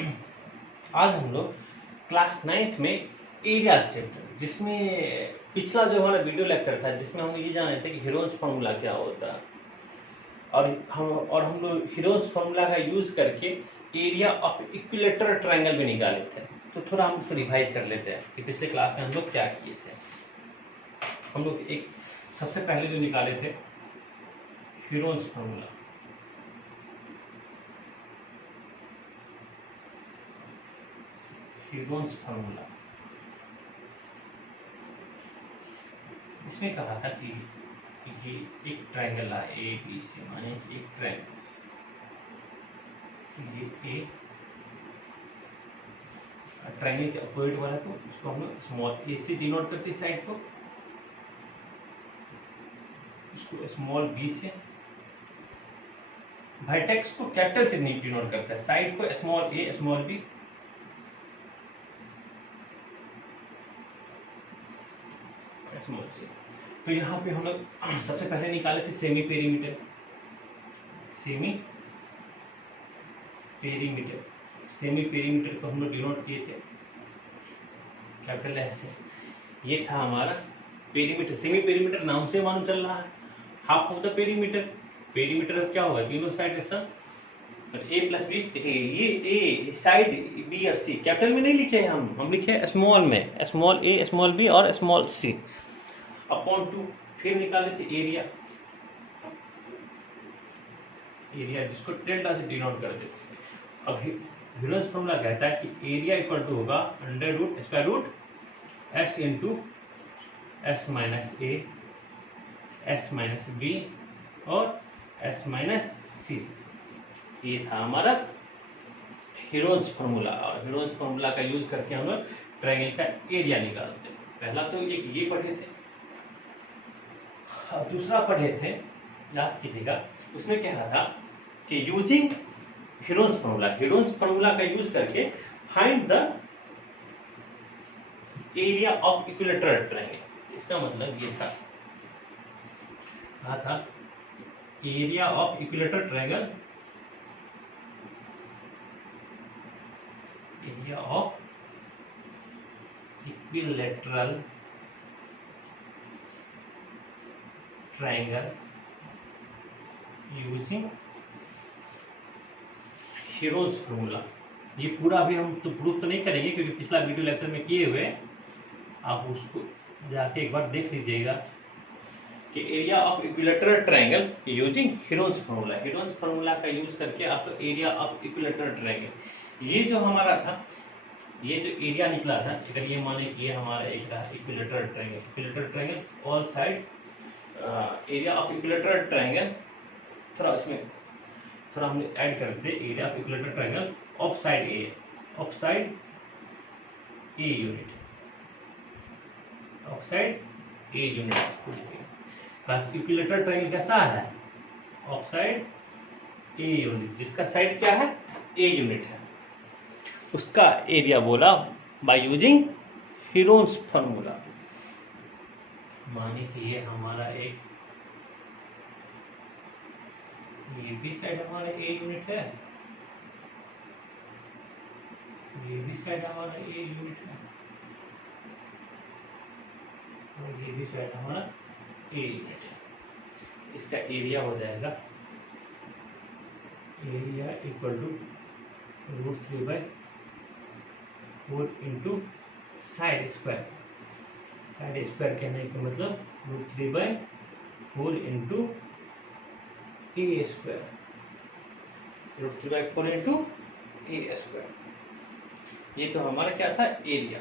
आज हम लोग क्लास 9th में एरिया चैप्टर, जिसमें पिछला जो हमारा वीडियो लेक्चर था जिसमें हम ये जाने थे कि हीरोन्स फार्मूला क्या होता है, और हम लोग हीरोन्स फार्मूला का यूज करके एरिया ऑफ इक्विलेटरल ट्रायंगल भी निकाले थे। तो थोड़ा हम उसको रिवाइज कर लेते हैं कि पिछले क्लास में हम लोग क्या किए थे। हम लोग एक सबसे पहले जो निकाले थे हीरोन्स फार्मूला। हीरोन्स फार्मूला इसमें कहा था कि ये एक ट्रायंगल है ए बी सी, माने एक ट्रायंगल, ये ए ट्रायंगल के अपोजिट वाला को इसको हम स्मॉल ए से डिनोट करते साइड को, इसको स्मॉल बी से, वर्टेक्स को कैपिटल से नहीं डिनोट करता है, साइड को small a small B, small C. तो यहाँ पे हम लोग सबसे पहले निकाले थे semi perimeter. Semi perimeter semi perimeter को हम लोग डिनोट किए थे कैपिटल एस से। ये था हमारा पेरीमीटर। सेमी पेरीमीटर नाम से मालूम चल रहा है, half of the perimeter. Perimeter क्या होगा, तीनों साइड का सम, ए प्लस बी। देखिए ये ए साइड बी और सी कैपिटल में नहीं लिखे हम लिखे स्मॉल में, स्मॉल ए स्मॉल बी और स्मॉल सी अपॉन 2। फिर निकाले थे एरिया, एरिया जिसको डेल्टा से डिनोट कर देते। अब हीरोन्स फार्मूला कहता है कि एरिया इक्वल टू होगा under root square root x into x minus a, x minus B और एक्स माइनस सी। ये था हमारा हीरोन्स फार्मूला। और हीरोन्स फार्मूला का यूज करके हम लोग ट्रायंगल का एरिया निकालते हैं। पहला तो ये पढ़े थे, दूसरा पढ़े थे, याद कीजिएगा, उसमें क्या था कि using Heron's formula, Heron's formula का यूज करके find the area of equilateral triangle. इसका मतलब ये था, कहा था area of equilateral triangle, area of equilateral triangle using Heron's formula. ये पूरा अभी हम तो प्रूफ तो नहीं करेंगे क्योंकि पिछला वीडियो लेक्चर में किए हुए, आप उसको जाके एक बार देख लीजिएगा कि area of equilateral triangle using Heron's formula. Heron's formula का यूज करके आपको एरिया ऑफ इक्विलेटरल ट्रायंगल, ये जो हमारा था, ये जो एरिया निकला था, अगर ये मान लें कि ये हमारा एक equilateral triangle, equilateral triangle all side area of equilateral triangle, थोड़ा इसमें थोड़ा हमने ऐड कर दे, area of equilateral triangle of side a, of side a unit, of side a unit. Equilateral triangle कैसा है, ऑफ साइड ए यूनिट, जिसका side क्या है, ए यूनिट है, उसका एरिया बोला बाय यूजिंग हीरोन्स फार्मूला। माने कि ये हमारा एक, ये भी साइड हमारा ए यूनिट है, ये भी साइड हमारा ए यूनिट है, और ये भी साइड हमारा ए यूनिट है। इसका एरिया हो जाएगा, area equal to √3/4 into side square. Side square कहने का मतलब √3/4 into A square, √3/4 into A square. ये तो हमारा क्या था, एरिया।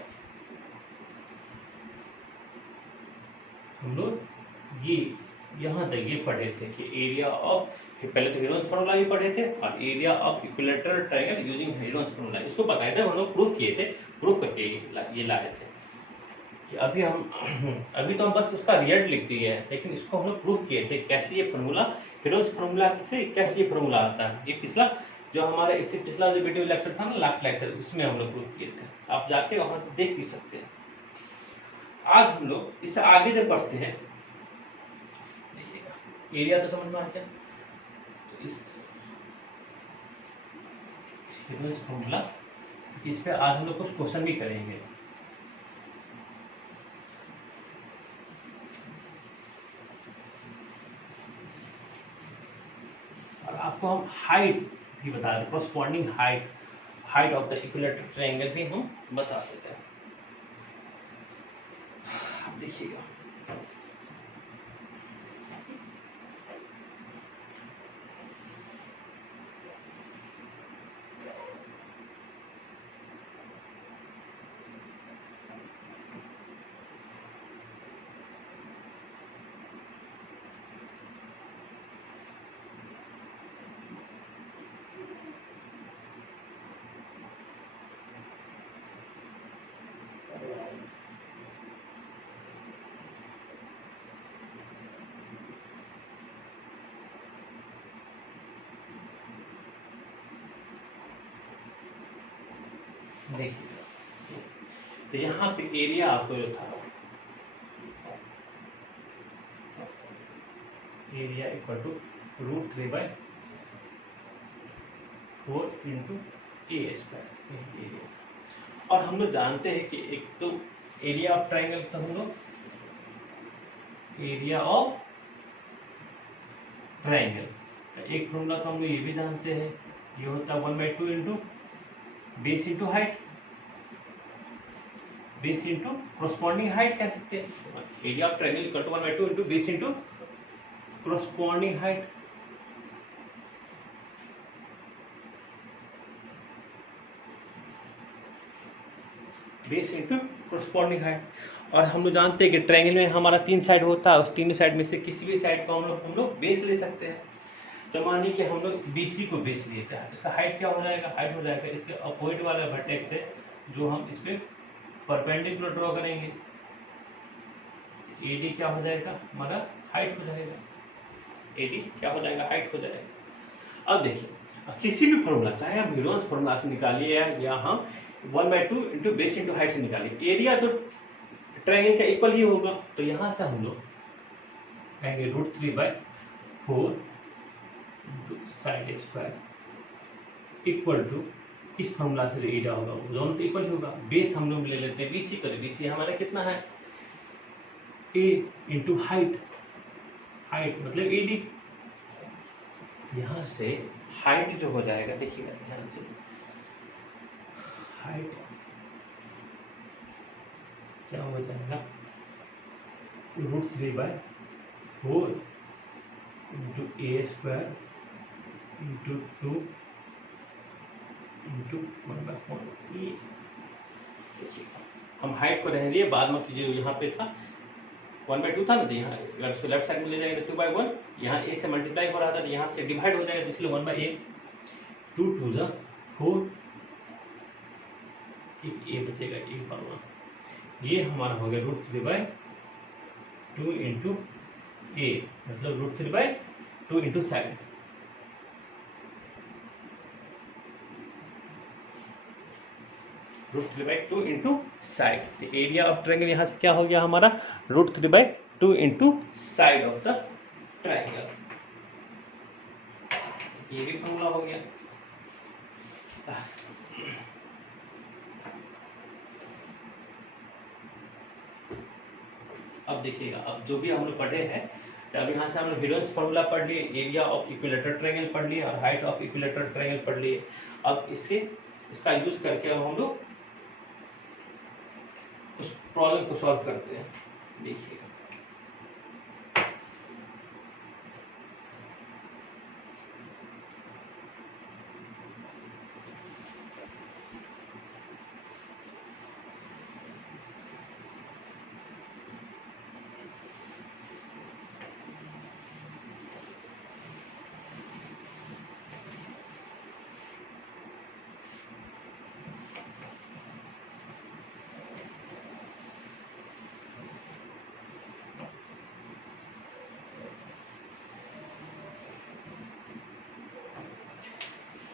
हम लोग ये यहाँ तक ये पढ़े थे कि एरिया ऑफ, पहले तो हीरोन्स फार्मूला ही पढ़े थे, और area of equilateral triangle using Heron's formula, इसको बताए थे, हम लोग प्रूफ किए थे, प्रूफ करके ये लाए थे कि अभी तो हम बस उसका रिजल्ट लिख दिए है, लेकिन इसको हम लोग प्रूफ किए थे कैसे ये फार्मूला, हीरोन्स फार्मूला से कैसे ये फार्मूला आता है। ये पिछला जो हमारा, इससे पिछला जो वीडियो लेक्चर था ना, लास्ट लेक्चर, उसमें हम लोग प्रूफ किए थे, आप जाके वहां देख भी सकते हैं। आज हम लोग इससे आगे जब बढ़ते हैं, एरिया तो समझ में आ गया, तो इस हीरोन्स फार्मूला इस पे आज हम लोग कुछ क्वेश्चन भी करेंगे। और आपको हम हाइट भी बता दें, corresponding height of the equilateral triangle भी हम बता देते हैं। देखिएगा देखिए, तो यहाँ पे एरिया आपको जो था, area equal to √3/4 into A square area. और हम लोग जानते हैं कि एक तो एरिया ऑफ ट्राइंगल, तो हम लोग एरिया ऑफ ट्राइंगल का एक फॉर्मूला तो हम लोग ये भी जानते हैं, ये होता है 1/2 into base into height, base into corresponding height कह सकते हैं। Area of triangle equal to 1/2 into base into corresponding height. Base into corresponding height. और हम लोग जानते हैं कि ट्रायंगल में हमारा 3 साइड होता है, उस 3 साइड में से किसी भी साइड को हम लोग बेस ले सकते हैं। तो मानिए कि हम लोग BC को बेस लेते हैं, इसका हाइट क्या हो जाएगा, हाइट हो जाएगा इसके अपोजिट वाला वर्टेक्स है जो हम इस पे परपेंडिकुलर ड्रॉ करेंगे। AD क्या हो जाएगा, हमारा हाइट हो जाएगा। AD क्या हो जाएगा, हाइट हो जाएगा। अब देखिए, किसी भी फॉर्मूला, चाहे हम हीरोन्स फॉर्मूला से निकालिए या हम 1/2 इंटू बेस इंटू हाइट से निकालिए, एरिया तो ट्रायंगल का इक्वल ही होगा। तो यहाँ से हम लोग कहेंगे √3/4 साइड स्क्वायर इक्वल टू, इस फॉर्मूला से जो एरिया होगा वो दोनों तो इक्वल होगा। बेस हम लोग ले लेते हैं BC कर, BC हमारा कितना है, A इंटू हाइट, हाइट मतलब AD। यहाँ से हाइट जो हो जाएगा, देखिएगा ध्यान से, हाइट क्या हो जाएगा, √3/4 into A square into 2 into 1/4। ये हम हाइट को रहने दिए, बाद में जो यहाँ पे था 1/2 था ना, तो यहाँ अगर इसको लेफ्ट साइड में ले जाएंगे तो 2/1, यहाँ A से मल्टीप्लाई हो रहा था तो यहाँ से डिवाइड हो जाएगा, तो इसलिए 1/8, 2 2 जा 4, एक A बचेगा, A फॉर्मूला। ये हमारा हो गया √3/2 इंटू A, मतलब √3/2 इंटू साइड। √3/2 into side. तो एरिया ऑफ ट्रायंगल यहाँ से क्या हो गया हमारा, √3/2 into side of the triangle. ये भी फॉर्मूला हो गया। अब देखिएगा, अब जो भी हम लोग पढ़े हैं, तो अब यहाँ से हम लोग हीरोन्स फॉर्मूला पढ़ लिए, एरिया ऑफ इक्विलेटरल ट्रायंगल पढ़ लिए और हाइट ऑफ इक्विलेटरल ट्रायंगल पढ़ लिए। अब इसका यूज करके अब हम लोग उस प्रॉब्लम को सॉल्व करते हैं। देखिएगा,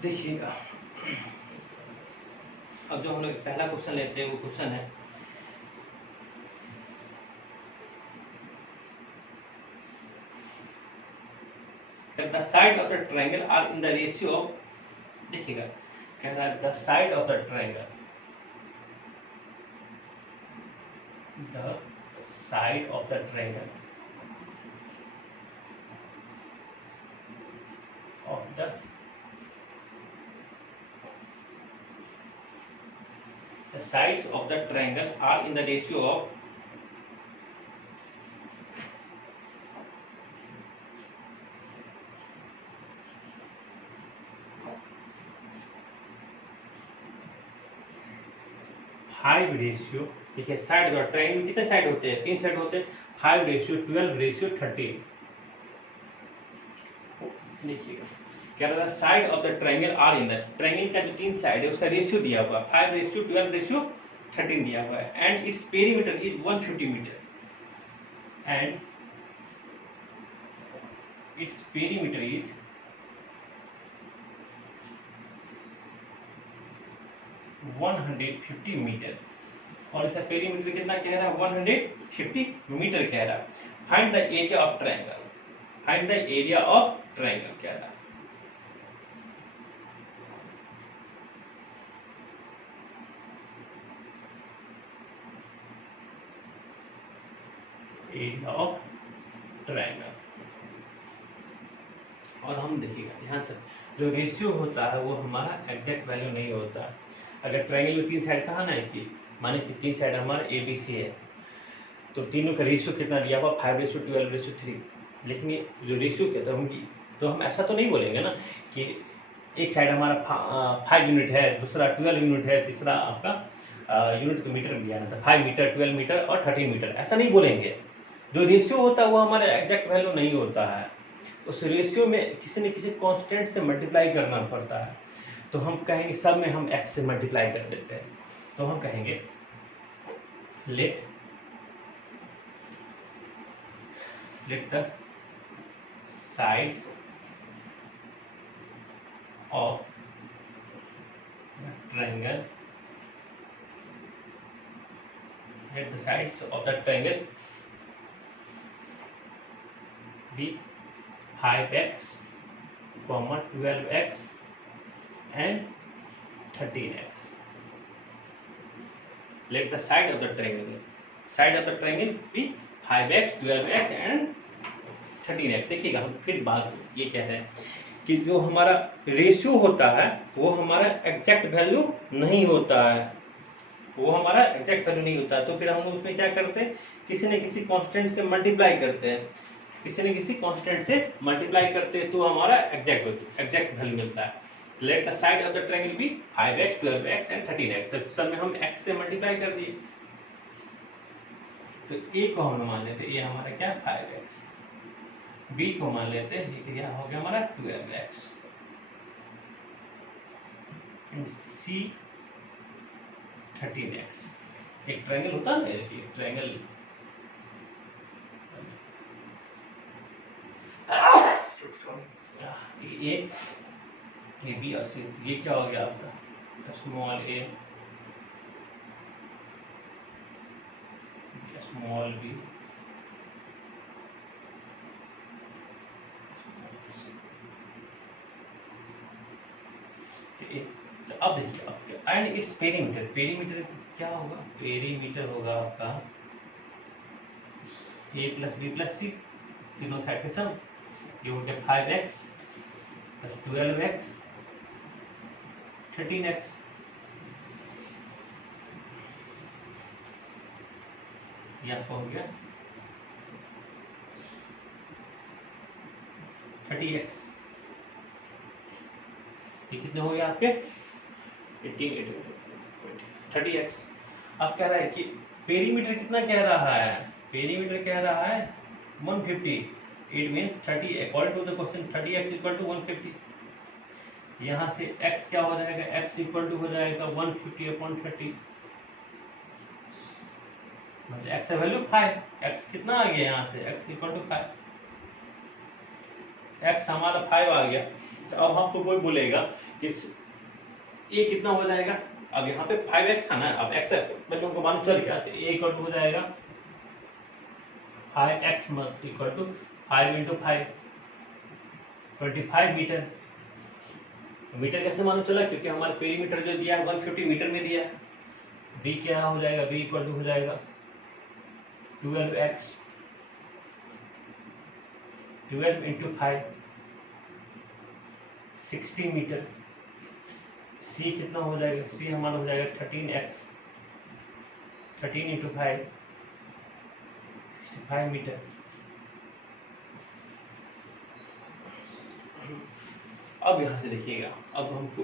देखिएगा, अब जो हम लोग पहला क्वेश्चन लेते हैं वो क्वेश्चन है, the side of the triangle are in the ratio of, देखिएगा कह रहा है the side of the triangle the side of the triangle of the sides of the triangle are in the ratio of 5:, ठीक है। Side का triangle में कितने side होते हैं? 3 साइड होते हैं। 5:12:13। देखिएगा क्या रहा, side of the triangle are in the triangle का जो 3 साइड है उसका रेशियो दिया हुआ है 5:12:13 दिया हुआ है, and its perimeter is 150 meter, and its perimeter is 150 meter, और इसका पेरीमीटर कितना कह रहा है? 150 मीटर कह रहा है। Find the area of triangle, find the area of triangle कह रहा है। एरिया ऑफ ट्रायंगल, और हम देखिएगा ध्यान से, जो रेशियो होता है वो हमारा एग्जैक्ट वैल्यू नहीं होता। अगर ट्रायंगल में 3 साइड कहा ना है कि माने कि 3 साइड हमारा ABC है, तो तीनों का रेशियो कितना दिया हुआ? 5:12:3। लेकिन ये जो रेशियो कहते हैं तो हम ऐसा तो नहीं बोलेंगे ना कि एक साइड हमारा 5 यूनिट है, दूसरा 12 यूनिट है, तीसरा आपका यूनिट तो मीटर में दिया ना था 5 मीटर, 12 मीटर और 13 मीटर, ऐसा नहीं बोलेंगे। जो रेशियो होता है वो हमारा एग्जैक्ट वैल्यू नहीं होता है। उस रेशियो में किसी न किसी कांस्टेंट से मल्टीप्लाई करना पड़ता है। तो हम कहेंगे सब में हम x से मल्टीप्लाई कर देते हैं, तो हम कहेंगे let the sides of triangle, let the sides of the triangle be 5x, 12x and 13x. Let the side of the triangle be 5x, 12x and 13x। देखिएगा हम फिर बात ये कहते हैं कि जो हमारा रेशियो होता है वो हमारा एग्जैक्ट वैल्यू नहीं होता है, वो हमारा एग्जैक्ट वैल्यू नहीं होता है। तो फिर हम उसमें क्या करते हैं? किसी न किसी कांस्टेंट से मल्टीप्लाई करते हैं, किसी न किसी कांस्टेंट से मल्टीप्लाई करते हैं तो हमारा एग्जैक्ट वैल्यू मिलता है। Let the side of the triangle be 5x, 12x and 13x। तो सब में हम x से मल्टीप्लाई कर दिए, तो a को हम मान लेते, ये हमारा क्या 5x, b को मान लेते हैं, ये क्या हो गया हमारा 12x, एंड c 13x। एक ट्रायंगल होता है ना, ट्रायंगल ए बी और सी, ये क्या हो गया आपका स्मॉल a, स्मॉल b, तो अब देखिए आपका एंड इट्स पेरीमीटर, पेरीमीटर क्या होगा? पेरीमीटर होगा आपका a + b + c, तीनों साइड के सम, ये हो गया 5x + 12x 13x। ये आपका हो गया 30x। ये कितने हो गए आपके 18, 30x। अब कह रहा है कि पेरीमीटर कितना कह रहा है? पेरीमीटर कह रहा है 150। It means 30 according to the question 30x = 150। यहाँ से x क्या हो जाएगा? x = हो जाएगा 150/30, मतलब x का वैल्यू 5। x कितना आ गया यहाँ से? x = 5, x हमारा 5 आ गया। तो अब हमको कोई बोलेगा कि ये कितना हो जाएगा? अब यहाँ पे 5x था ना, अब x बच्चों को मालूम चल गया, तो a = हो जाएगा 5x = 5 × 5 25 मीटर। मीटर कैसे मालूम चला? क्योंकि हमारा पेरीमीटर जो दिया है 150 मीटर में दिया है। b क्या हो जाएगा? b = हो जाएगा 12x 12 इंटू 5 60 मीटर। सी कितना हो जाएगा, सी हमारा हो जाएगा 13x 13 इंटू 5 65 मीटर। अब यहाँ से देखिएगा, अब हमको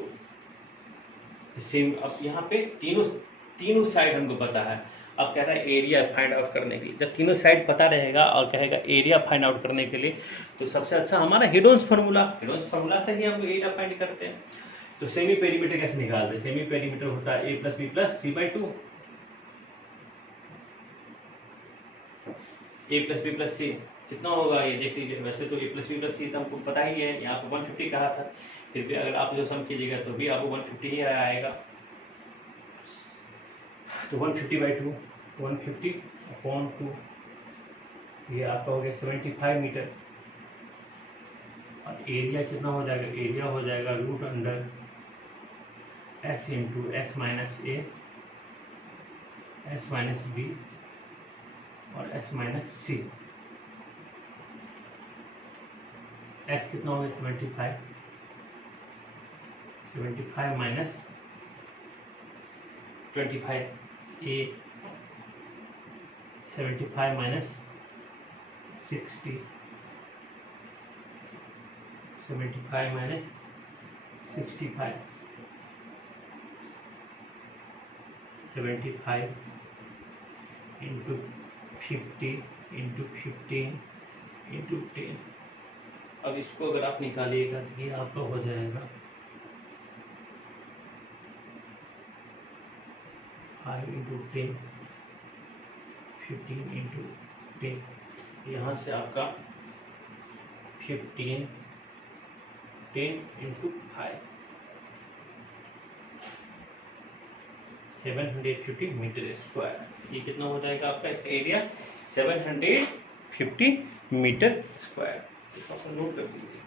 सेम, अब यहाँ पे तीनों साइड हमको पता है। अब कह रहा है एरिया फाइंड आउट करने के लिए, जब तीनों साइड पता रहेगा और कहेगा एरिया फाइंड आउट करने के लिए, तो सबसे अच्छा हमारा हेडोन्स फार्मूला से ही हम एरिया फाइंड करते हैं। तो सेमी पेरीमीटर कैसे निकालते हैं? सेमी पेरीमीटर होता है a plus b plus c by 2, a plus b plus c कितना होगा ये देख लीजिए। वैसे तो a plus b plus c तो हमको पता ही है, यहाँ पे 150 कहा था, फिर भी अगर आप जो सम कीजिएगा तो भी आपको 150 ही आएगा। तो 150 बाई 2 150 अपॉन 2, ये आपका हो गया 75 मीटर। और एरिया कितना हो जाएगा? एरिया हो जाएगा root under S into S minus A S minus B और एस माइनस सी। एस कितना हो गया? 75 minus 25, A 75 minus 60, 75 minus 65, 75 into 50 into 15 into 10। अब इसको अगर आप निकालिएगा तो ये आपका हो जाएगा 5 इंटू 10 15 इंटू 10। यहाँ से आपका 15 10 इंटू 5 750 मीटर स्क्वायर। ये कितना हो जाएगा आपका? इसका एरिया 750 मीटर स्क्वायर। इसको नोट कर दीजिए।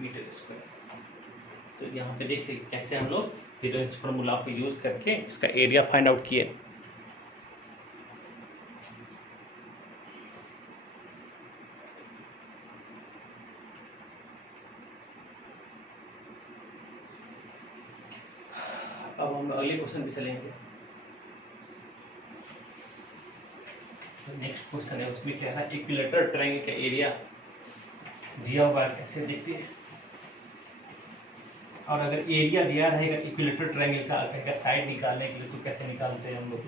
Meter square. तो यहाँ पे देखिए कैसे हम लोग हेडोन्स फार्मूला को यूज करके इसका एरिया फाइंड आउट किए। अब हम अगले क्वेश्चन पे चलेंगे। नेक्स्ट क्वेश्चन है, उसमें क्या है? इक्विलेटरल ट्रायंगल का एरिया दिया हुआ कैसे देखते हैं। और अगर एरिया दिया रहेगा इक्विलेटरल ट्रायंगल का, कहेगा साइड निकालने के लिए, तो कैसे निकालते हैं हम लोग?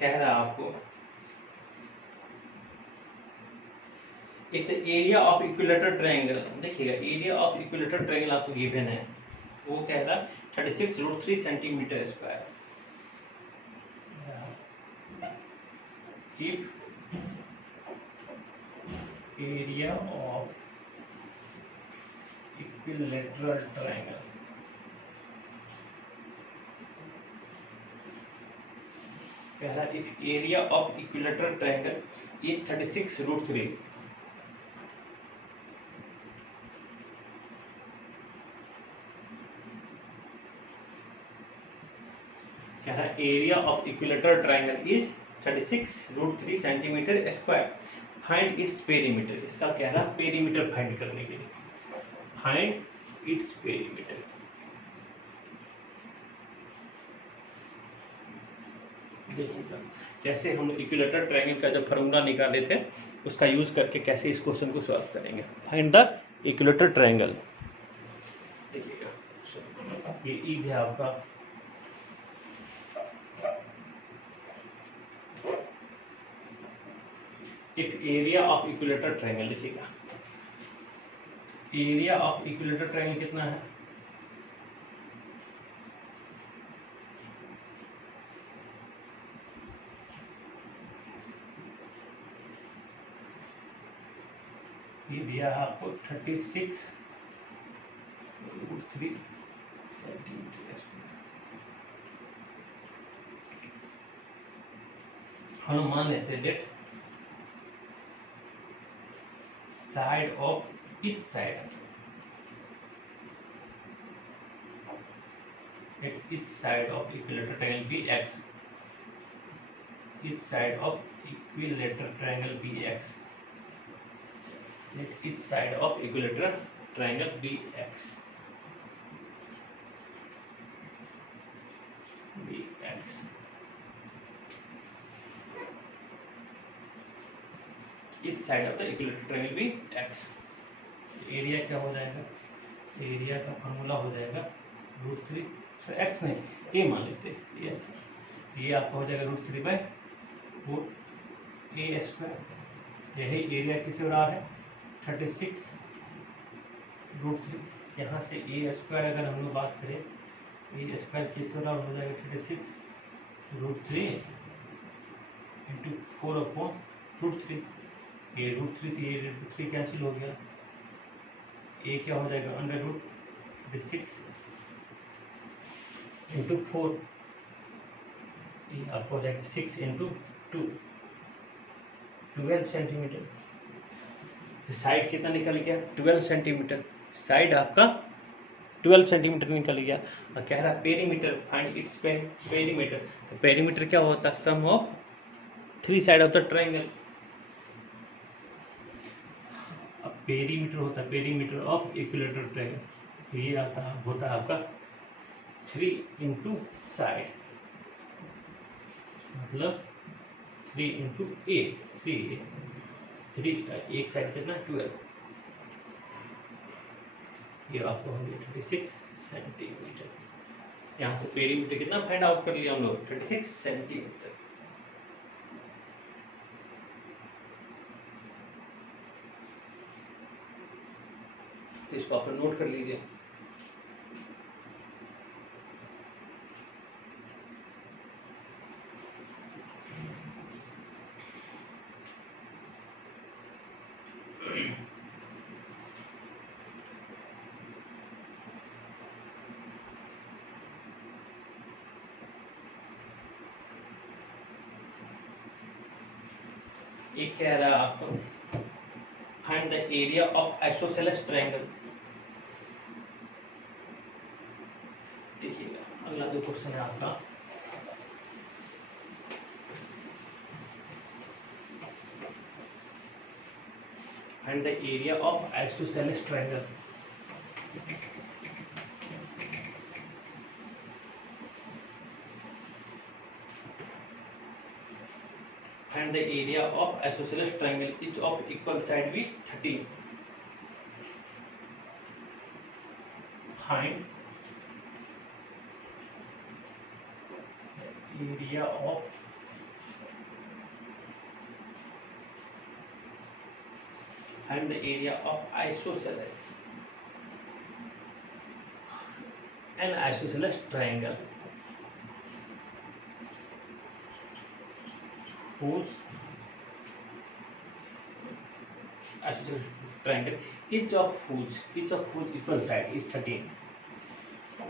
कह रहा आपको एक तो एरिया ऑफ इक्विलेटरल ट्रायंगल, देखिएगा एरिया ऑफ इक्विलेटरल ट्रायंगल आपको गिवन है, वो कह रहा 36√3 centimetre square. If area of equilateral triangle कह रहा if area of equilateral triangle is 36√3, क्या है? Area of equilateral triangle is 36√3 centimetre square. Find its perimeter. इसका कह रहा पेरीमीटर फाइंड करने के लिए, फाइंड इट्स पेरीमीटर। देखिएगा कैसे हम इक्विलेटरल ट्रायंगल का जो फार्मूला निकाले थे उसका यूज करके कैसे इस क्वेश्चन को सॉल्व करेंगे। Find the equilateral triangle. देखिएगा ये इज है आपका, if area of equilateral triangle, देखिएगा एरिया ऑफ इक्विलेटरल ट्रायंगल कितना है? ये दिया है आपको 36√3 सेंटीमीटर। हम मान लेते हैं that side of each side at each side of equilateral triangle BX, each side of equilateral triangle BX, at each side of equilateral triangle BX, BX, each side of the equilateral triangle BX। Area क्या हो जाएगा, area का formula हो जाएगा √3, x नहीं ए मान लेते हैं, ये आपका हो जाएगा √3/4 a²। यही एरिया किस हो रहा है 36√3। यहाँ से a² अगर हम लोग बात करें, a² किस हो रहा हो जाएगा 36√3 × 4/√3। ये √3 से ये √3 कैंसिल हो गया, ए क्या हो जाएगा √6 × 4, ये आपको हो जाएगा 6 × 2 12 सेंटीमीटर। तो साइड कितना निकल गया 12 सेंटीमीटर, साइड आपका 12 सेंटीमीटर निकल गया। और कह रहा पेरीमीटर, फाइंड इट्स पेरीमीटर। तो पेरीमीटर क्या होता है sum of 3 side of the triangle. Perimeter होता है पेरीमीटर ऑफ इक्विलेटरल ट्रायंगल, तो ये आता होता है आपका 3 × साइड, मतलब 3 × a, 3 एक साइड कितना 12, ये आपको हो गया 36 सेंटीमीटर। यहाँ से पेरीमीटर कितना फाइंड आउट कर लिया हम लोग 36 सेंटीमीटर। तो इसको आप नोट कर लीजिए। एक कह रहा है आपको find the area of isosceles triangle. देखिएगा अगला जो क्वेश्चन है आपका, find the area of isosceles triangle. Find the area of isosceles triangle, each of equal side be 13. Find the area of isosceles, an isosceles triangle whose isosceles triangle each of whose equal side is 13,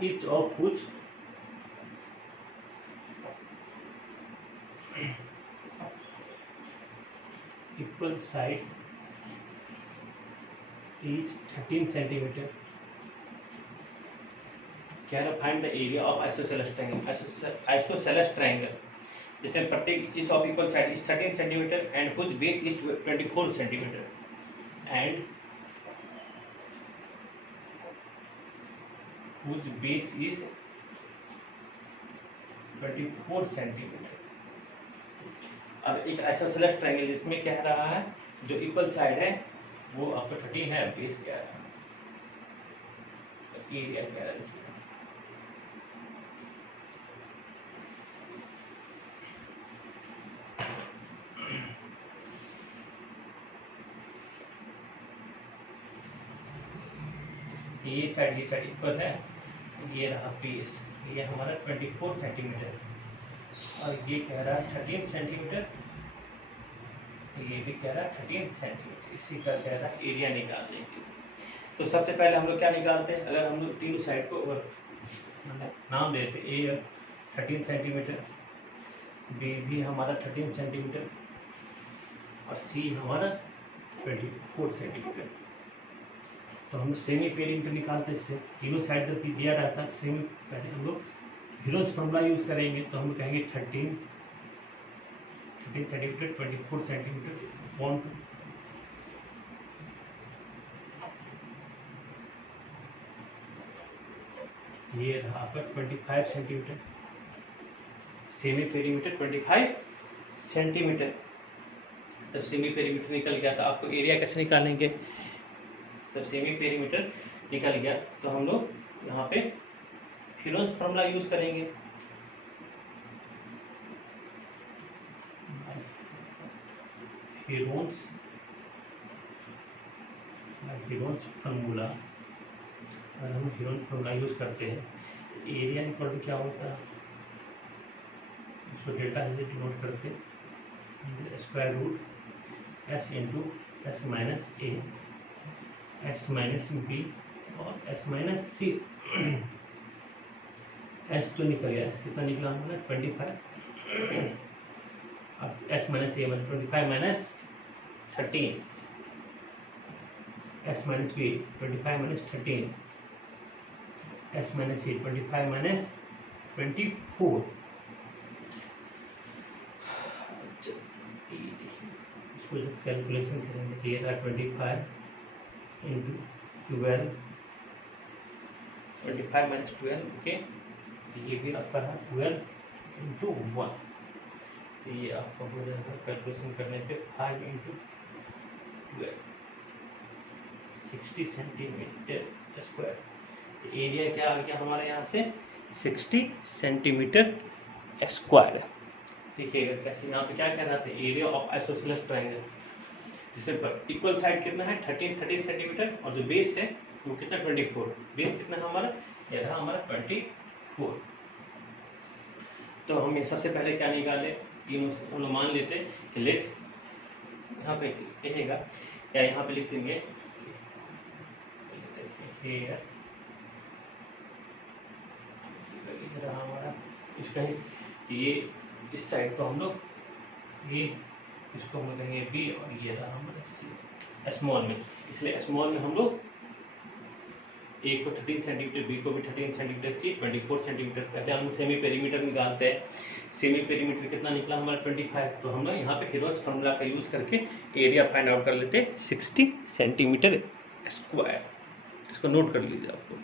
each of whose equal side is 13 centimeter. क्या है find the area of isosceles triangle जिसमें प्रत्येक each of equal side is 13 centimeter and whose base is 24 centimeter and whose base is 24 centimeter. अब एक isosceles triangle जिसमें कह रहा है जो इक्वल साइड है वो आपका 13 है, बेस क्या है एरिया क्या है। ये साइड इक्वल है, ये रहा बेस, ये हमारा 24 सेंटीमीटर और ये कह रहा है 13 सेंटीमीटर, ये भी कह रहा है 13 सेंटीमीटर, इसी का कह रहा है एरिया निकालने के। तो सबसे पहले हम लोग क्या निकालते हैं, अगर हम लोग तीनों साइड को नाम देते, ए 13 सेंटीमीटर, बी भी हमारा 13 सेंटीमीटर और सी हमारा 24 सेंटीमीटर। तो हम लोग सेमी पेरीमीटर निकालते हैं, तीनों साइड जब दिया रहता है सेमी, पहले हम लोग हीरोज फॉर्मूला यूज करेंगे। तो हम लोग कहेंगे 13 सेंटीमीटर 24 सेंटीमीटर ऑन ये रहा आपका 25 सेंटीमीटर, सेमी पेरीमीटर 25 सेंटीमीटर। तब सेमी पेरीमीटर निकल गया, तो आपको एरिया कैसे निकालेंगे, तो सेमी पेरीमीटर निकल गया तो हम लोग यहाँ पे हीरोज फॉर्मूला यूज करेंगे। हीरोज फार्मूला, अगर हम हीरोज फार्मूला यूज करते हैं, एरिया इक्वल टू क्या होता है, इसको डेल्टा से डिनोट करते square root s into S minus ए, एस माइनस बी और एस माइनस सी। एस तो निकल गया, एस कितना निकला हमारा 25, अब s minus a 25 minus 13, s minus b 25 minus 13, s minus c 25 minus 24। इसको जब कैलकुलेशन करेंगे तो ये था 25 इंटू 12, 25 माइनस 12, ओके। तो ये भी आपका है 12 इंटू 1, तो ये आपका हो जाएगा कैलकुलेशन करने पे 5 इंटू 12, 60 सेंटीमीटर स्क्वायर। तो एरिया क्या आ गया हमारे यहाँ से 60 सेंटीमीटर स्क्वायर। देखिएगा कैसे, यहाँ पे क्या कह रहा था, एरिया ऑफ आइसोसेलेस ट्रायंगल, जिससे इक्वल साइड कितना है 13 सेंटीमीटर और जो बेस है वो कितना 24, बेस कितना है हमारा, ये रहा हमारा 24। तो हम ये सबसे पहले क्या निकाले, तीनों हम लोग मान लेते कि लेट, यहाँ पे कहेगा या यहाँ पे लिख देंगे रहा हमारा, इसका ये इस साइड को हम लोग ये इसको हम कहेंगे बी और ये रहा हमारा सी स्मॉल में, इसलिए स्मॉल में हम लोग ए को 13 सेंटीमीटर, बी को भी 13 सेंटीमीटर, सी 24 सेंटीमीटर। पहले हम सेमी पेरीमीटर निकालते हैं, सेमी पेरीमीटर कितना निकला हमारा 25, तो हम लोग यहाँ पे हीरोज फॉर्मूला का यूज करके एरिया फाइंड आउट कर लेते हैं 60 सेंटीमीटर स्क्वायर। इसको नोट कर लीजिए आपको।